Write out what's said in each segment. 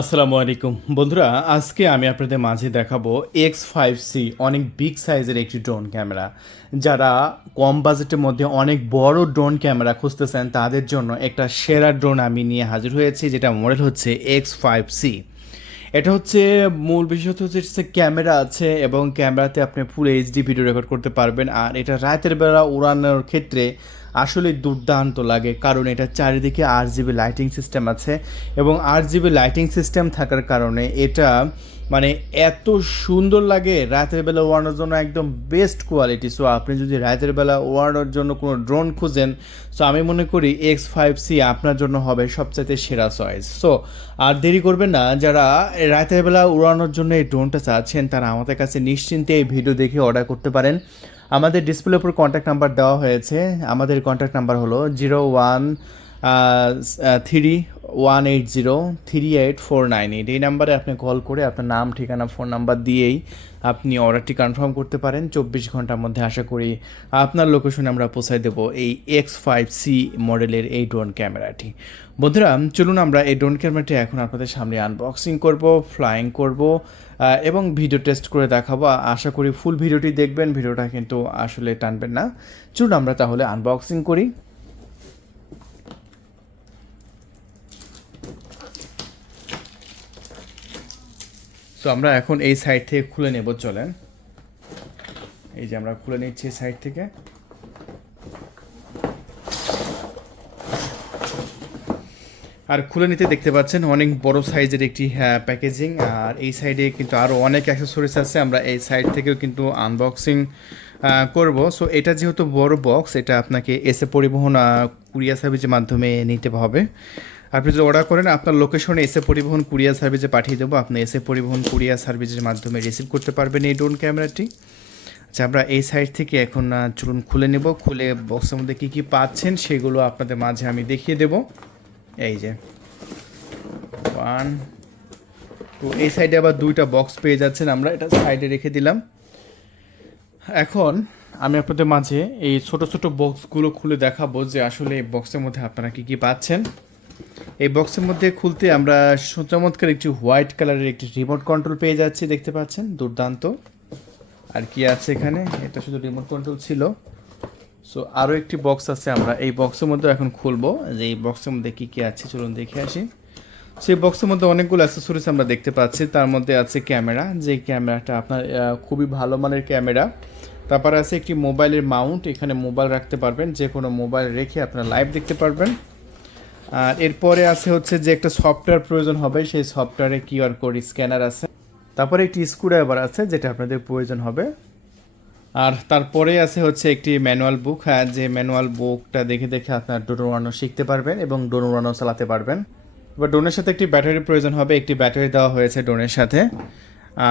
আসসালামু আলাইকুম। বন্ধুরা, আজকে আমি আপনাদের মাঝে দেখাবো এক্স ফাইভ সি অনেক বিগ সাইজের একটি ড্রোন ক্যামেরা যারা কম বাজেটের মধ্যে অনেক বড় ড্রোন ক্যামেরা খুঁজতেছেন, তাদের জন্য একটা সেরা ড্রোন আমি নিয়ে হাজির হয়েছি, যেটা মডেল হচ্ছে এক্স ফাইভ সি এটা হচ্ছে, মূল হচ্ছে হচ্ছে ক্যামেরা আছে এবং ক্যামেরাতে আপনি ফুল এইচডি ভিডিও রেকর্ড করতে পারবেন। আর এটা রাতের বেলা উড়ানোর ক্ষেত্রে আসলে দুর্দান্ত লাগে, কারণ এটা চারিদিকে আট জিবি লাইটিং সিস্টেম আছে এবং আট জিবি লাইটিং সিস্টেম থাকার কারণে এটা মানে এত সুন্দর লাগে রাতের বেলা ওড়ানোর জন্য একদম বেস্ট কোয়ালিটি সো আপনি যদি রাতের বেলা ওড়ানোর জন্য কোনো ড্রোন খুঁজেন সো আমি মনে করি এক্স ফাইভ সি আপনার জন্য হবে সবচাইতে সেরা চয়েস সো আর দেরি করবেন না, যারা রাতের বেলা উড়ানোর জন্য এই ড্রোনটা চাচ্ছেন, তারা আমাদের কাছে নিশ্চিন্তে এই ভিডিও দেখে অর্ডার করতে পারেন। আমাদের ডিসপ্লের উপর কন্ট্যাক্ট নাম্বার দেওয়া হয়েছে। আমাদের কন্ট্যাক্ট নাম্বার হলো zero one three one eight zero three eight four nine eight এই নাম্বারে আপনি কল করে আপনার নাম, ঠিকানা ফোন নাম্বার দিয়েই আপনি অর্ডারটি কনফার্ম করতে পারেন। চব্বিশ ঘণ্টার মধ্যে আশা করি আপনার লোকেশনে আমরা পৌঁছায় দেবো এই এক্স ফাইভ সি মডেলের এই ড্রোন ক্যামেরাটি বন্ধুরা, চলুন আমরা এই ড্রোন ক্যামেরাটি এখন আপনাদের সামনে আনবক্সিং করব ফ্লাইং করব এবং ভিডিও টেস্ট করে দেখাবো। আশা করি ফুল ভিডিওটি দেখবেন ভিডিওটা কিন্তু আসলে টানবেন না। চলুন আমরা তাহলে আনবক্সিং করি। সো আমরা এখন এই সাইড থেকে খুলে নেব, চলেন। এই যে আমরা খুলে নিচ্ছি সাইড থেকে। আর খুলে নিতে দেখতে পাচ্ছেন অনেক বড় সাইজের একটি প্যাকেজিং আর এই সাইডে কিন্তু আরও অনেক অ্যাক্সেসরিজ আছে, আমরা এই সাইড থেকেও কিন্তু আনবক্সিং করব। সো এটা যেহেতু বড় বক্স এটা আপনাকে এসে পরিবহন কুরিয়ার সার্ভিসের মাধ্যমে নিতে হবে। আপনি যদি অর্ডার করেন, আপনার লোকেশনে এসে পরিবহন কুরিয়ার সার্ভিসে পাঠিয়ে দেবো। আপনি এসে পরিবহন কুরিয়ার সার্ভিসের মাধ্যমে রিসিভ করতে পারবেন এই ড্রোন ক্যামেরাটি আচ্ছা আমরা এই সাইড থেকে এখন চলুন খুলে নেব। খুলে বক্সের মধ্যে কী কী পাচ্ছেন সেগুলো আপনাদের মাঝে আমি দেখিয়ে দেব। এই যে ওয়ান তো এই সাইডে আবার দুইটা বক্স পেয়ে যাচ্ছেন আমরা। এটা সাইডে রেখে দিলাম। এখন আমি আপনাদের মাঝে এই ছোট ছোট বক্সগুলো খুলে দেখাবো যে আসলে এই বক্সের মধ্যে আপনারা কী কী পাচ্ছেন। এই বক্সের মধ্যে খুলতে আমরা চমৎকার একটি হোয়াইট কালারের একটি রিমোট কন্ট্রোল পেয়ে যাচ্ছি, দেখতে পাচ্ছেন? দুর্দান্ত। আর কি আছে এখানে? এটা শুধু রিমোট কন্ট্রোল ছিল। সো আরও একটি বক্স আছে আমরা এই বক্সের মধ্যে এখন খুলবো। যে এই বক্সের মধ্যে কী কী আছে, চলুন দেখে আসি। সেই বক্সের মধ্যে অনেকগুলো অ্যাক্সেসরিজ আমরা দেখতে পাচ্ছি। তার মধ্যে আছে ক্যামেরা। যে ক্যামেরাটা আপনার খুবই ভালো মানের ক্যামেরা। তারপরে আছে একটি মোবাইলের মাউন্ট এখানে মোবাইল রাখতে পারবেন। যে কোনো মোবাইল রেখে আপনার লাইভ দেখতে পারবেন। আর এরপরে আছে হচ্ছে যে একটা সফটওয়্যার প্রয়োজন হবে, সেই সফটওয়্যারে কিউআর কোড স্ক্যানার আছে। তারপরে একটি স্ক্রুড্রাইভার আছে, যেটা আপনাদের প্রয়োজন হবে। আর তারপরে আছে হচ্ছে একটি ম্যানুয়াল বুক হ্যাঁ যে ম্যানুয়াল বুকটা দেখে দেখে আপনার ড্রোন উড়ানো শিখতে পারবেন এবং ড্রোন উড়ানো চালাতে পারবেন। এবার ড্রোনের সাথে একটি ব্যাটারি প্রয়োজন হবে, একটি ব্যাটারি দেওয়া হয়েছে ড্রোনের সাথে।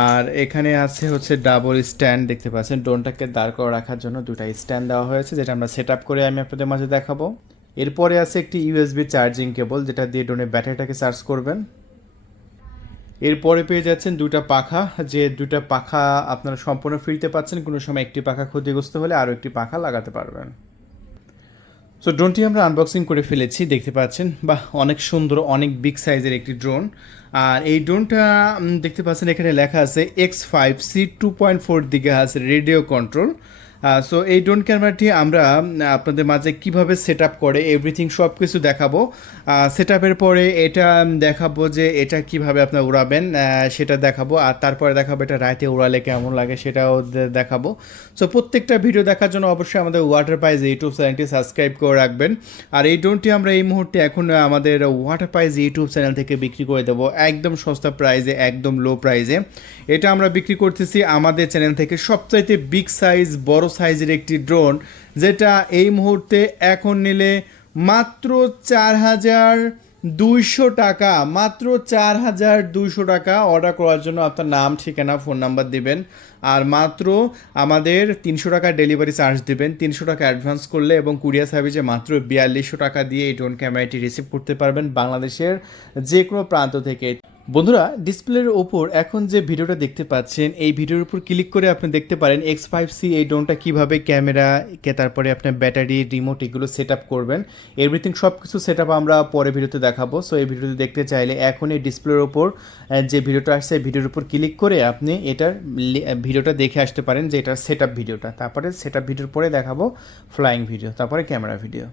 আর এখানে আছে হচ্ছে ডাবল স্ট্যান্ড দেখতে পাচ্ছেন। ড্রোনটাকে দাঁড় করে রাখার জন্য দুটা স্ট্যান্ড দেওয়া হয়েছে, যেটা আমরা সেট করে আমি আপনাদের মাঝে দেখাবো। এরপরে আছে একটি ইউএসবি চার্জিং কেবল যেটা দিয়ে ড্রোনের ব্যাটারিটাকে চার্জ করবেন। এরপরে পেয়ে যাচ্ছেন দুটা পাখা। যে দুটা পাখা আপনারা সম্পূর্ণ ফ্রিতে পাচ্ছেন, কোনো সময় একটি পাখা ক্ষতিগ্রস্ত হলে আরও একটি পাখা লাগাতে পারবেন। সো ড্রোনটি আমরা আনবক্সিং করে ফেলেছি, দেখতে পাচ্ছেন। বাহ, অনেক সুন্দর, অনেক বিগ সাইজের একটি ড্রোন আর এই ড্রোনটা দেখতে পাচ্ছেন এখানে লেখা আছে X five C two point four দিকে আছে রেডিও কন্ট্রোল সো এই ড্রোন ক্যামেরাটি আমরা আপনাদের মাঝে কীভাবে সেট আপ করে এভরিথিং সব কিছু দেখাবো। সেট আপের পরে এটা দেখাবো যে এটা কীভাবে আপনার উড়াবেন সেটা দেখাবো। আর তারপরে দেখাবো এটা রাতে উড়ালে কেমন লাগে, সেটাও দেখাবো। সো প্রত্যেকটা ভিডিও দেখার জন্য অবশ্যই আমাদের ওয়াটার পাইজ ইউটিউব চ্যানেলটি সাবস্ক্রাইব করে রাখবেন। আর এই ড্রোনটি আমরা এই মুহূর্তে এখন আমাদের ওয়াটার পাইজ ইউটিউব চ্যানেল থেকে বিক্রি করে দেবো, একদম সস্তা প্রাইজে একদম লো প্রাইজে এটা আমরা বিক্রি করতেছি আমাদের চ্যানেল থেকে সবচাইতে বিগ সাইজ বড় সাইজের একটি ড্রোন, যেটা এই মুহূর্তে এখন নিলে মাত্র চার হাজার দুইশো টাকা, মাত্র চার হাজার দুইশো টাকা অর্ডার করার জন্য আপনার নাম, ঠিকানা ফোন নাম্বার দিবেন, আর মাত্র আমাদের তিনশো টাকা ডেলিভারি চার্জ দিবেন। তিনশো টাকা অ্যাডভান্স করলে এবং কুরিয়ার সার্ভিসে মাত্র বিয়াল্লিশশো টাকা দিয়ে এই ড্রোন ক্যামেরাটি রিসিভ করতে পারবেন বাংলাদেশের যে কোনো প্রান্ত থেকে। বন্ধুরা, ডিসপ্লের ওপর এখন যে ভিডিওটা দেখতে পাচ্ছেন, এই ভিডিওর উপর ক্লিক করে আপনি দেখতে পারেন এক্স ফাইভ সি এই ড্রোনটা কীভাবে ক্যামেরা, কে তারপরে আপনার ব্যাটারি, রিমোট এগুলো সেট আপ করবেন। এভরিথিং সব কিছু সেট আপ আমরা পরে ভিডিওতে দেখাবো। সো এই ভিডিওতে দেখতে চাইলে এখন এই ডিসপ্লের ওপর যে ভিডিওটা আসছে ভিডিওর উপর ক্লিক করে আপনি এটার ভিডিওটা দেখে আসতে পারেন যে এটার সেট আপ ভিডিওটা। তারপরে সেট আপ ভিডিওর পরে দেখাবো ফ্লাইং ভিডিও তারপরে ক্যামেরা ভিডিও